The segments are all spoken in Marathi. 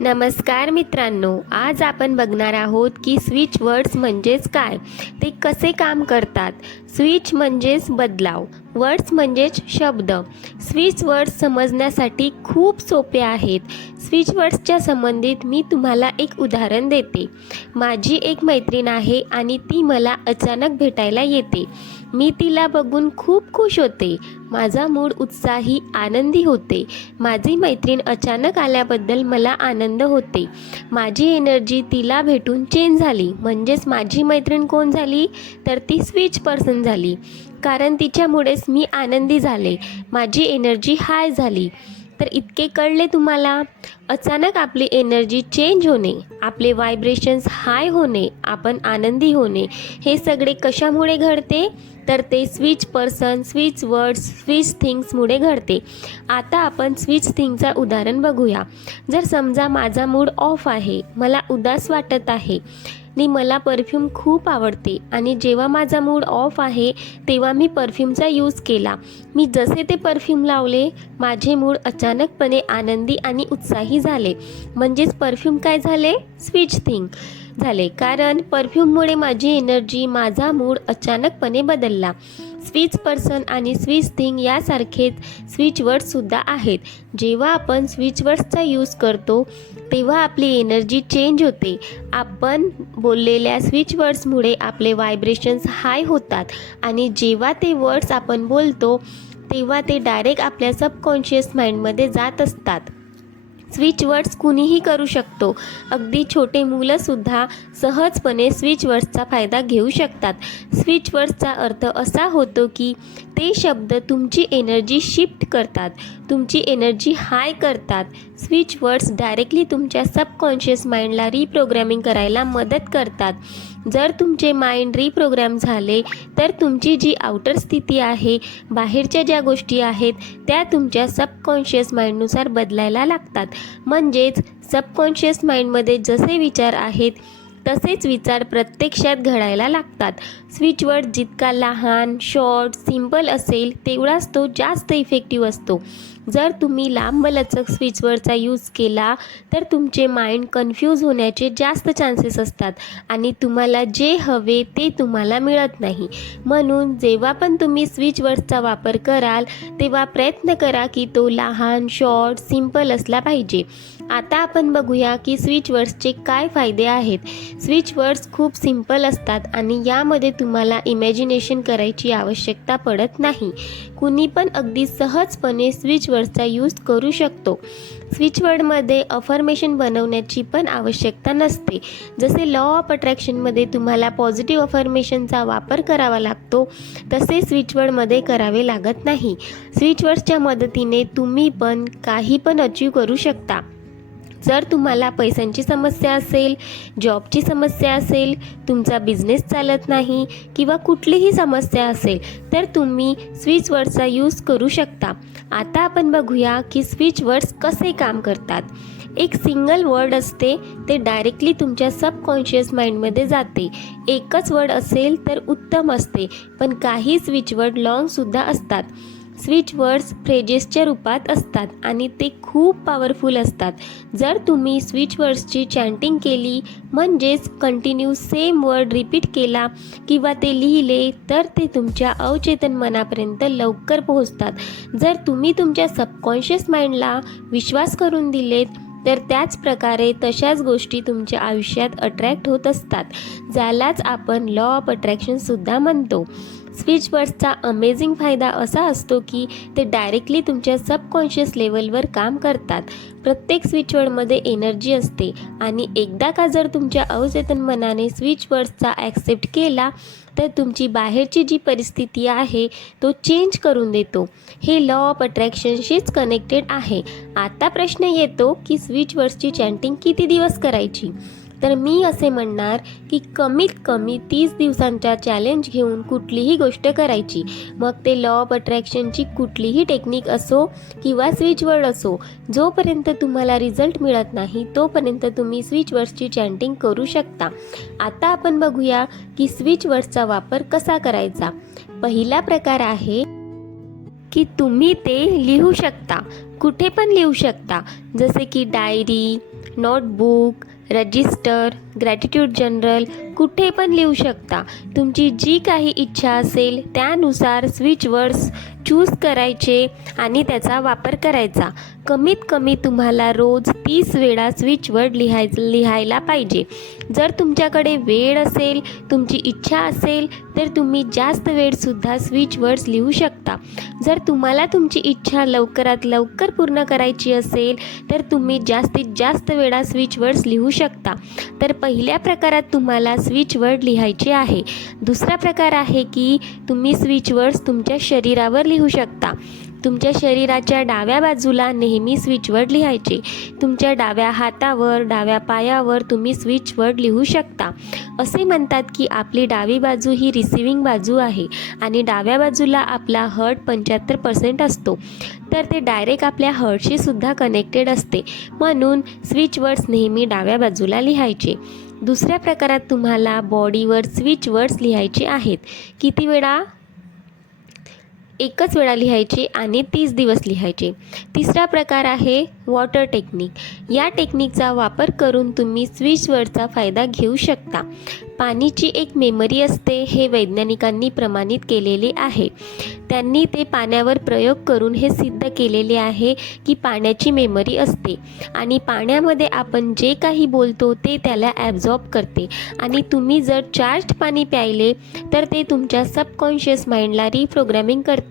नमस्कार मित्रांनो, आज आपण बघणार आहोत की स्विच वर्ड्स म्हणजेच काय, ते कसे काम करतात. स्विच म्हणजेच बदलाव, वर्ड्स म्हणजेच शब्द. स्विच वर्ड्स समजण्यासाठी खूप सोपे आहेत. स्विच वर्ड्सच्या संबंधित मी तुम्हाला एक उदाहरण देते. माझी एक मैत्रीण आहे आणि ती मला अचानक भेटायला येते. मी तिला बघून खूप खुश होते. माझा मूड उत्साही आनंदी होते. माझी मैत्रीण अचानक आल्याबद्दल मला आनंद होते. माझी एनर्जी तिला भेटून चेंज झाली. म्हणजेच माझी मैत्रीण कोण झाली, तर ती स्विच पर्सन झाली. कारण तिच्यामुळेच मी आनंदी झाले. माझी एनर्जी हाय झाली. तर इतके कळले तुम्हाला? अचानक आपली एनर्जी चेंज होणे, आपले व्हायब्रेशन्स हाय होणे, आपण आनंदी होणे, हे सगळे कशामुळे घडते, तर ते switch person, switch words, switch थिंग्समुळे घडते. आता आपण स्विच थिंगचं उदाहरण बघूया. जर समजा माझा मूड ऑफ आहे, मला उदास वाटत आहे आणि मला परफ्यूम खूप आवडते आणि जेव्हा माझा मूड ऑफ आहे तेव्हा मी परफ्यूमचा यूज केला. मी जसे ते परफ्यूम लावले, माझे मूड अचानकपणे आनंदी आणि उत्साही झाले. म्हणजेच परफ्यूम काय झाले, स्विच थिंग झाले. कारण परफ्यूममुळे माझी एनर्जी, माझा मूड अचानकपणे बदलला. स्विच पर्सन आणि स्विच थिंग यासारखेच स्विच वर्ड्ससुद्धा आहेत. जेव्हा आपण स्विच वर्ड्सचा यूज करतो तेव्हा आपली एनर्जी चेंज होते. आपण बोललेल्या स्विच वर्ड्समुळे आपले व्हायब्रेशन्स हाय होतात आणि जेव्हा ते वर्ड्स आपण बोलतो तेव्हा ते डायरेक्ट आपल्या सबकॉन्शियस माइंडमध्ये जात असतात. स्विच वर्ड्स कुणीही करू शकतो. अगदी छोटे मुलंसुद्धा सहजपणे स्विच वर्ड्सचा फायदा घेऊ शकतात. स्विच वर्ड्सचा अर्थ असा होतो की ते शब्द तुमची एनर्जी शिफ्ट करतात, तुमची एनर्जी हाय करतात. स्विच वर्ड्स डायरेक्टली तुमच्या सबकॉन्शियस माइंडला रिप्रोग्रॅमिंग करायला मदत करतात. जर तुमचे माइंड रिप्रोग्रॅम झाले तर तुमची जी आउटर स्थिती आहे, बाहेरच्या ज्या गोष्टी आहेत, त्या तुमच्या सबकॉन्शियस माइंडनुसार बदलायला लागतात. म्हणजेच सबकॉन्शियस माइंडमध्ये जसे विचार आहेत तसेच विचार प्रत्यक्षात घडायला लागतात. स्विच वर्ड जितका लहान, शॉर्ट, सिंपल असेल तेवढाच तो जास्त इफेक्टिव्ह असतो. जर तुम्ही लांबलचक स्विच वर्डचा यूज केला तर तुमचे माइंड कन्फ्यूज होण्याचे जास्त चान्सेस असतात आणि तुम्हाला जे हवे ते तुम्हाला मिळत नाही. म्हणून जेव्हा पण तुम्ही स्विच वर्ड्सचा वापर कराल तेव्हा प्रयत्न करा की तो लहान, शॉर्ट, सिंपल असला पाहिजे. आता आपण बघूया की स्विच वर्ड्सचे काय फायदे आहेत. स्विच वर्ड्स खूप सिंपल असतात आणि यामध्ये तुम्हाला इमॅजिनेशन करायची आवश्यकता पडत नाही. कुणी पण अगदी सहजपणे स्विच वर्ड्सचा यूज करू शकतो. स्विच वर्डमध्ये अफर्मेशन बनवण्याची पण आवश्यकता नसते. जसे लॉ ऑफ अट्रॅक्शनमध्ये तुम्हाला पॉझिटिव्ह अफर्मेशनचा वापर करावा लागतो, तसे स्विच वर्डमध्ये करावे लागत नाही. स्विच वर्ड्सच्या मदतीने तुम्ही पण काही पण अचीव करू शकता. जर तुम्हाला पैशांची समस्या असेल, जॉबची समस्या असेल, तुमचा बिझनेस चालत नाही किंवा कुठलीही समस्या असेल तर तुम्ही स्विच वर्ड्सचा यूज करू शकता. आता आपण बघूया की स्विच वर्ड्स कसे काम करतात. एक सिंगल वर्ड असते, ते डायरेक्टली तुमच्या सबकॉन्शियस माइंडमध्ये जाते. एकच वर्ड असेल तर उत्तम असते, पण काही स्विच वर्ड लॉंगसुद्धा असतात. स्विच वर्ड्स फ्रेजेसच्या रूपात असतात आणि ते खूप पॉवरफुल असतात. जर तुम्ही स्विच वर्ड्सची चॅन्टिंग केली, म्हणजेच कंटिन्यू सेम वर्ड रिपीट केला किंवा ते लिहिले तर ते तुमच्या अवचेतन मनापर्यंत लवकर पोहोचतात. जर तुम्ही तुमच्या सबकॉन्शियस माइंडला विश्वास करून दिलेत तर त्याच प्रकारे तशाच गोष्टी तुमच्या आयुष्यात अट्रॅक्ट होत असतात, ज्यालाच आपण लॉ ऑफ अट्रॅक्शनसुद्धा म्हणतो. स्विच वर्ड्सचा अमेझिंग फायदा असा असतो की ते डायरेक्टली तुमच्या सबकॉन्शियस लेवलवर काम करतात. प्रत्येक स्विच वर्डमध्ये एनर्जी असते आणि एकदा का जर तुमच्या अवचेतन मनाने स्विच वर्ड्सचा ॲक्सेप्ट केला तर तुमची बाहेरची जी परिस्थिती आहे तो चेंज करून देतो. हे लॉ ऑफ अट्रॅक्शनशीच कनेक्टेड आहे. आता प्रश्न येतो की स्विच वर्ड्सची चॅन्टिंग किती दिवस करायची? तर मी असे म्हणणार की कमीत कमी 30 दिवसांचा चॅलेंज घेऊन कुठलीही गोष्ट करायची. मग ते लॉ ऑफ अट्रॅक्शनची कुठलीही टेक्निक असो किंवा स्विच वर्ड असो, जोपर्यंत तुम्हाला रिझल्ट मिळत नाही तोपर्यंत तुम्ही स्विच वर्ड्सची चॅन्टिंग करू शकता. आता आपण बघूया की स्विच वर्ड्सचा वापर कसा करायचा. पहिला प्रकार आहे की तुम्ही ते लिहू शकता, कुठे पण लिहू शकता. जसे की diary, notebook, register, gratitude journal कुठे पण लिहू शकता. तुमची जी काही इच्छा असेल त्यानुसार स्विच वर्ड्स चूज करायचे आणि त्याचा वापर करायचा. कमीत कमी तुम्हाला रोज 30 वेळा स्विच वर्ड लिहायला पाहिजे. जर तुमच्याकडे वेळ असेल, तुमची इच्छा असेल तर तुम्ही जास्त वेळसुद्धा स्विच वर्ड्स लिहू शकता. जर तुम्हाला तुमची इच्छा लवकरात लवकर पूर्ण करायची असेल तर तुम्ही जास्तीत जास्त वेळा स्विच वर्ड्स लिहू शकता. तर पहिल्या प्रकारात तुम्हाला स्विच वर्ड लिहायचे आहे. दुसरा प्रकार आहे की तुम्ही स्विच वर्ड्स तुमच्या शरीरावर लिहू शकता. तुमच्या शरीराच्या डाव्या बाजूला नेहमी स्विच वर्ड लिहायचे. तुमच्या डाव्या हातावर, डाव्या पायावर तुम्ही स्विच वर्ड लिहू शकता. असे म्हणतात की आपली डावी बाजू ही रिसिविंग बाजू आहे आणि डाव्या बाजूला आपला हार्ट 75% असतो. तर ते डायरेक्ट आपल्या हार्टशी सुद्धा कनेक्टेड असते. म्हणून स्विच वर्ड्स नेहमी डाव्या बाजूला लिहायचे. दुसऱ्या प्रकारात तुम्हाला बॉडीवर स्विच वर्ड्स लिहायचे आहेत. किती वेळा? एकच वेळा लिहायचे आणि 30 दिवस लिहायचे. तिसरा प्रकार आहे वॉटर टेक्निक. या टेक्निकचा वापर करून तुम्ही स्विच वर्डचा फायदा घेऊ शकता. पाणीची एक मेमरी असते हे वैज्ञानिकांनी प्रमाणित केलेले आहे. त्यांनी ते पाण्यावर प्रयोग करून हे सिद्ध केलेले आहे की पाण्याची मेमरी असते आणि पाण्यामध्ये आपण जे काही बोलतो ते त्याला ॲब्झॉर्ब करते आणि तुम्ही जर चार्ज्ड पाणी प्यायले तर ते तुमच्या सबकॉन्शियस माइंडला रिप्रोग्रॅमिंग करते.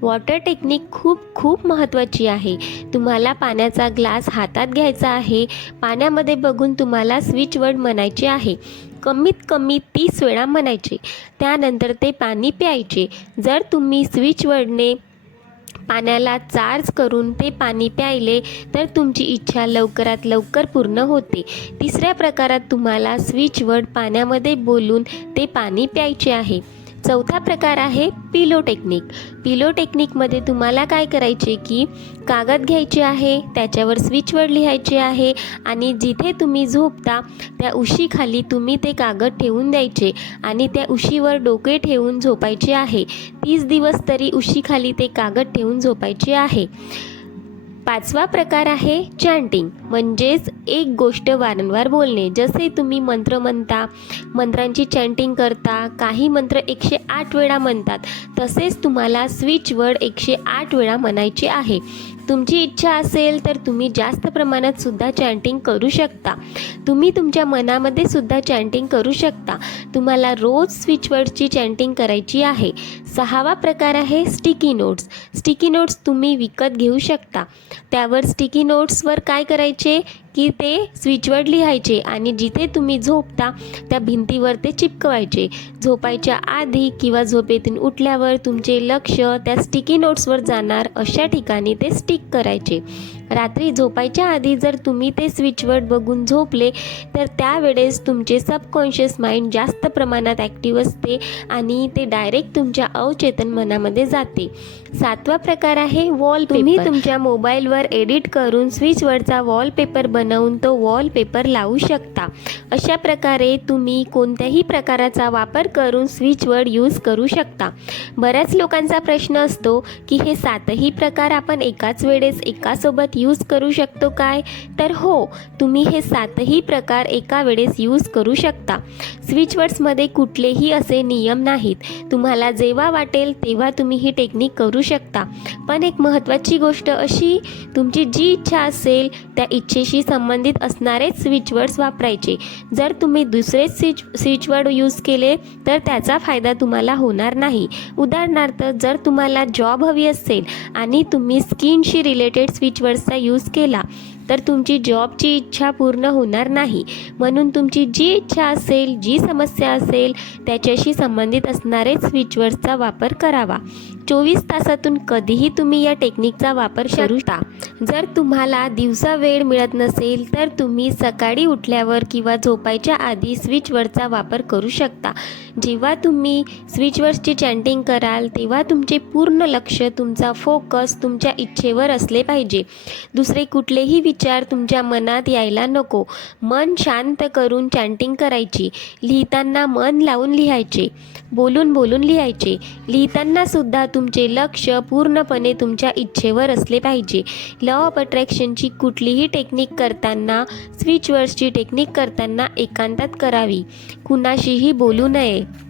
वॉटर टेक्निक खूप महत्त्वाची आहे. तुम्हाला पाण्याचा ग्लास हातात घ्यायचा आहे. पाण्यामध्ये बघून तुम्हाला स्विच वर्ड म्हणायचे आहे. कमीत कमी 30 वेळा म्हणायचे. त्यानंतर ते पाणी प्यायचे. जर तुम्ही स्विच वर्डने पाण्याला चार्ज करून ते पाणी प्यायले तर तुमची इच्छा लवकरात लवकर पूर्ण होते. तिसऱ्या प्रकारात तुम्हाला स्विच वर्ड पाण्यामध्ये बोलून ते पाणी प्यायचे आहे. चौथा प्रकार आहे पिलो टेक्निक. पिलो टेक्निकमध्ये तुम्हाला काय करायचे की कागद घ्यायचे आहे, त्याच्यावर स्विच वर्ड लिहायचे आहे आणि जिथे तुम्ही झोपता त्या उशीखाली तुम्ही ते कागद ठेवून द्यायचे आणि त्या उशीवर डोके ठेवून झोपायचे आहे. 30 दिवस तरी उशीखाली ते कागद ठेवून झोपायचे आहे. पाचवा प्रकार आहे चॅन्टिंग, म्हणजेच एक गोष्ट वारंवार बोलणे. जसे तुम्ही मंत्र म्हणता, मंत्रांची चॅन्टिंग करता, काही मंत्र 108 वेळा म्हणतात, तसेच तुम्हाला स्विच वर्ड 108 वेळा म्हणायचे आहे. तुमची इच्छा असेल तर तुम्ही जास्त प्रमाणात सुद्धा चॅन्टिंग करू शकता. तुम्ही तुमच्या मनामध्ये सुद्धा चॅन्टिंग करू शकता. तुम्हाला रोज स्विच वर्डची चॅन्टिंग करायची आहे. सहावा प्रकार आहे स्टिकी नोट्स. स्टिकी नोट्स तुम्ही विकत घेऊ शकता. त्यावर स्टिकी नोट्सवर काय करायचे की ते स्विच वर्ड लिहायचे आणि जिथे तुम्ही झोपता त्या भिंतीवर ते चिपकवायचे. झोपायच्या आधी किंवा झोपेतून उठल्यावर तुमचे लक्ष त्या स्टिकी नोट्सवर जाणार अशा ठिकाणी ते स्टिक करायचे. रात्री झोपायच्या आधी जर तुम्ही ते स्विच वर्ड बघून झोपले तर त्यावेळेस तुमचे सबकॉन्शियस माइंड जास्त प्रमाणात ॲक्टिव्ह असते आणि ते डायरेक्ट तुमच्या अवचेतन मनामध्ये जाते. सातवा प्रकार आहे वॉलपेपर. तुम्ही तुमच्या मोबाईलवर एडिट करून स्विच वर्डचा वॉलपेपर बनवून तो वॉलपेपर लावू शकता. अशा प्रकारे तुम्ही कोणत्याही प्रकाराचा वापर करून स्विच वर्ड यूज करू शकता. बऱ्याच लोकांचा प्रश्न असतो की हे 7ही प्रकार आपण एकाच वेळेस एकासोबत यूज करू शकतो काय? तर हो, तुम्ही हे 7ही प्रकार एका वेळेस यूज करू शकता. स्विच वर्ड्समध्ये कुठलेही असे नियम नाहीत. तुम्हाला जेव्हा वाटेल तेव्हा तुम्ही ही टेक्निक करू शकता. पण एक महत्त्वाची गोष्ट अशी, तुमची जी इच्छा असेल त्या इच्छेशी संबंधित असणारेच स्विच वर्ड्स वापरायचे. जर तुम्ही दुसरेच स्विच वर्ड यूज केले तर त्याचा फायदा तुम्हाला होणार नाही. उदाहरणार्थ, जर तुम्हाला जॉब हवी असेल आणि तुम्ही स्किनशी रिलेटेड स्विच वर्ड्सचा यूज केला तर तुमची जॉबची इच्छा पूर्ण होणार नाही. म्हणून तुमची जी इच्छा असेल, जी समस्या असेल त्याच्याशी संबंधित असणारेच स्विच वर्ड्सचा वापर करावा. 24 तासातून कधीही तुम्ही या टेक्निकचा वापर करू शकता. जर तुम्हाला दिवसा वेळ मिळत नसेल तर तुम्ही सकाळी उठल्यावर किंवा झोपायच्या आधी स्विच वर्डचा वापर करू शकता. जेव्हा तुम्ही स्विच वर्ड्सची चॅन्टिंग कराल तेव्हा तुमचे पूर्ण लक्ष, तुमचा फोकस तुमच्या इच्छेवर असले पाहिजे. दुसरे कुठलेही विचार तुमच्या मनात यायला नको. मन शांत करून चॅन्टिंग करायची. लिहिताना मन लावून लिहायचे. बोलून बोलून लिहायचे. लिहिताना सुद्धा तुमचे लक्ष पूर्णपणे तुमच्या इच्छेवर असले पाहिजे. लॉ ऑफ अट्रॅक्शनची कुठलीही टेक्निक करताना, स्विच वर्ड्सची टेक्निक करताना एकांतात करावी. कुणाशीही बोलू नये.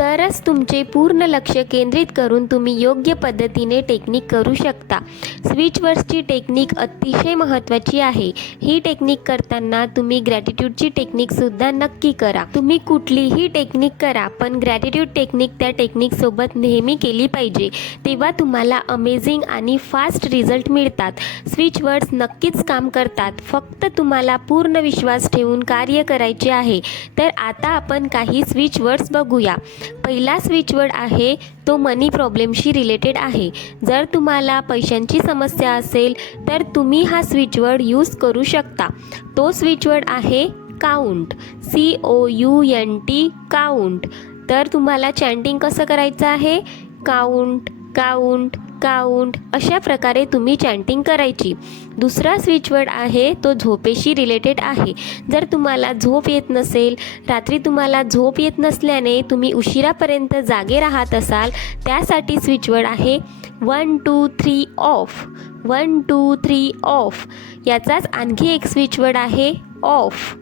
तरच तुमचे पूर्ण लक्ष केंद्रित करून तुम्ही योग्य पद्धतीने टेक्निक करू शकता. स्विच वर्ड्सची टेक्निक अतिशय महत्त्वाची आहे. ही टेक्निक करताना तुम्ही ग्रॅटिट्यूडची टेक्निकसुद्धा नक्की करा. तुम्ही कुठलीही टेक्निक करा, पण ग्रॅटिट्यूड टेक्निक त्या टेक्निकसोबत नेहमी केली पाहिजे. तेव्हा तुम्हाला अमेझिंग आणि फास्ट रिझल्ट मिळतात. स्विच वर्ड्स नक्कीच काम करतात. फक्त तुम्हाला पूर्ण विश्वास ठेवून कार्य करायचे आहे. तर आता आपण काही स्विच वर्ड्स बघूया. पहिला स्विच वर्ड आहे तो मनी प्रॉब्लेमशी रिलेटेड आहे. जर तुम्हाला पैशांची समस्या असेल तर तुम्ही हा स्विच वर्ड यूज करू शकता. तो स्विच वर्ड आहे काउंट. COUNT count. तर तुम्हाला चॅन्टिंग कसं करायचं आहे? काउंट काउंट काउंट अशा प्रकारे तुम्ही चॅन्टिंग करायची. दुसरा स्विच वर्ड आहे तो झोपेशी रिलेटेड आहे. जर तुम्हाला झोप येत नसेल, रात्री तुम्हाला झोप येत नसल्याने तुम्ही उशिरापर्यंत जागे राहत असाल, त्यासाठी स्विच वर्ड आहे 1 2 3 ऑफ. 1 2 3 ऑफ. याचाच आणखी एक स्विच वर्ड आहे ऑफ.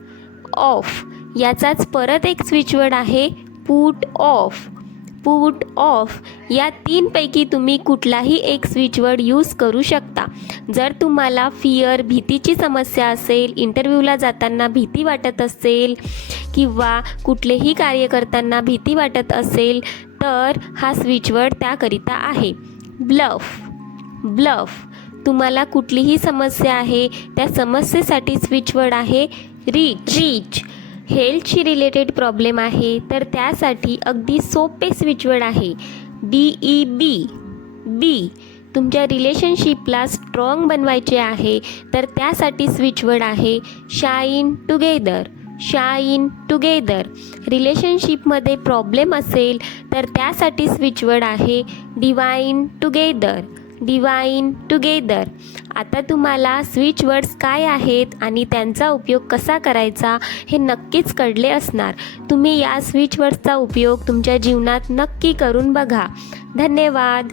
ऑफ. याचाच परत एक स्विच वर्ड आहे पुट ऑफ. Put off. या तीनपैकी तुम्ही कुठलाही एक स्विच वर्ड यूज करू शकता. जर तुम्हाला भीतीची समस्या असेल, इंटरव्ह्यूला जाताना भीती वाटत असेल किंवा कुठलेही कार्य करताना भीती वाटत असेल तर हा स्विच वर्ड त्याकरिता आहे. ब्लफ. ब्लफ. तुम्हाला कुठलीही समस्या आहे त्या समस्येसाठी स्विच वर्ड आहे रीच. रीच. हेल्थशी रिलेटेड प्रॉब्लेम आहे तर त्यासाठी अगदी सोपे स्विच वर्ड आहे DEB. बी. तुमच्या रिलेशनशिपला स्ट्रॉंग बनवायचे आहे तर त्यासाठी स्विच वर्ड आहे शाईन टुगेदर. Shine together. रिलेशनशिपमध्ये प्रॉब्लेम असेल तर त्यासाठी स्विच वर्ड आहे डिवाइन टुगेदर. Divine together. आता तुम्हाला स्विच वर्ड्स काय आहेत आणि त्यांचा उपयोग कसा करायचा हे नक्कीच कळले असणार. तुम्ही या स्विच वर्ड्सचा उपयोग तुमच्या जीवनात नक्की करून बघा. धन्यवाद.